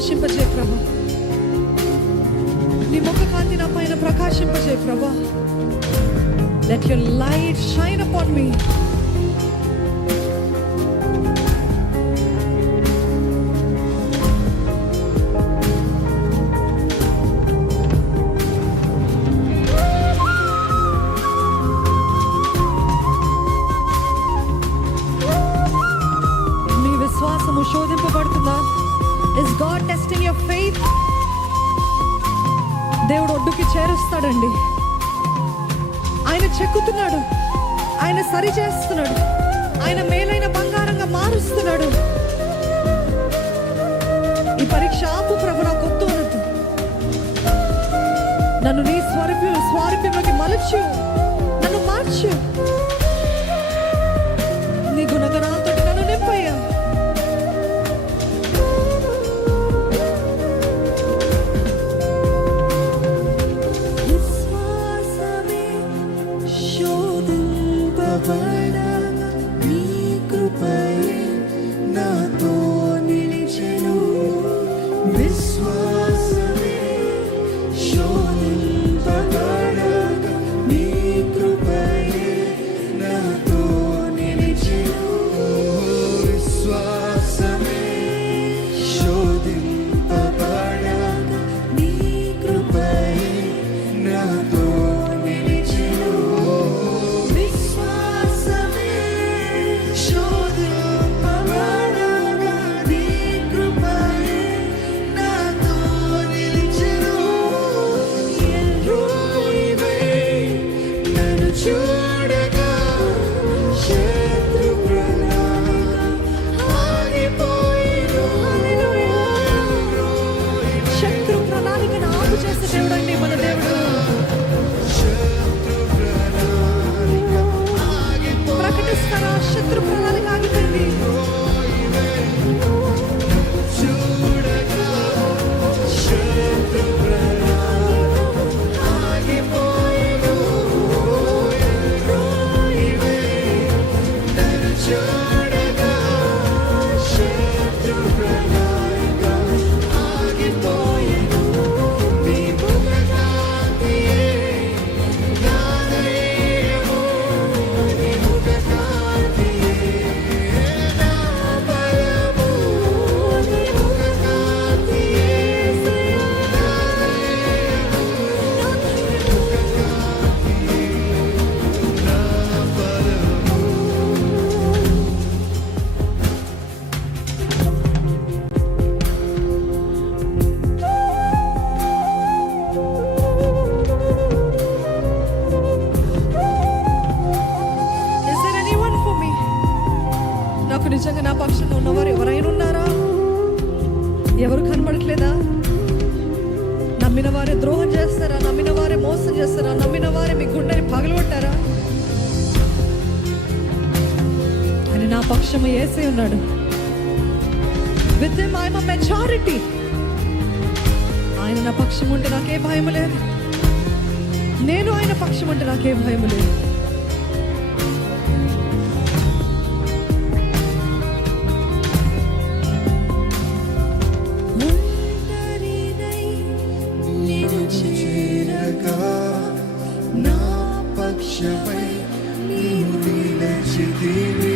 ప్రకాశింపజే ప్రభా, నీ ముఖ కాంతి నా పైన ప్రకాశింపజే ప్రభా. Let your light shine upon me. నీ విశ్వాసము శోధింపబడుతుందా? Is God testing your faith? దేవుడు ఒడ్డుకి చేరుస్తాడండి. ఆయన చెక్కుతున్నాడు, ఆయన సరి చేస్తున్నాడు, ఆయన మేలైన బంగారంగా మారుస్తున్నాడు. ఈ పరీక్ష ఆపు ప్రభు, నాకు వద్దు అనొద్దు. నన్ను నీ స్వారూప్యంలోకి మలచు, నన్ను మార్చు, నీ గుణగణాలతో నన్ను నింపయ్యా. నీ కృపయే నాతో నిలిచెను, విశ్వాసమే శోధింపబడగా నీ కృపయే నాతో నిలిచెను, విశ్వాసమే శోధింపబడగా నీ కృపయే నాతో నిలిచెను, చూడగా శత్రు ప్రణాళికను ఆపు చేసే దేవుడు అండి మన దేవుడు. ప్రకటిస్తారా? శత్రు ప్రణాళిక ఆగిపోయింది. నాకు నిజంగా నా పక్షంలో ఉన్నవారు ఎవరైనా ఉన్నారా? ఎవరు కనబడట్లేదా? నమ్మిన వారే ద్రోహం చేస్తారా? నమ్మిన వారే మోసం చేస్తారా? నమ్మిన వారే మీ గుండెని పగలగొట్టారా? అని నా పక్షము యేసే ఉన్నాడు. With him I am a majority. ఆయన నా పక్షం ఉంటే నాకే భయం లేదు, నేను ఆయన పక్షం ఉంటే నాకే భయం లేదు. నా పక్షమై నీవు నిలిచితివి.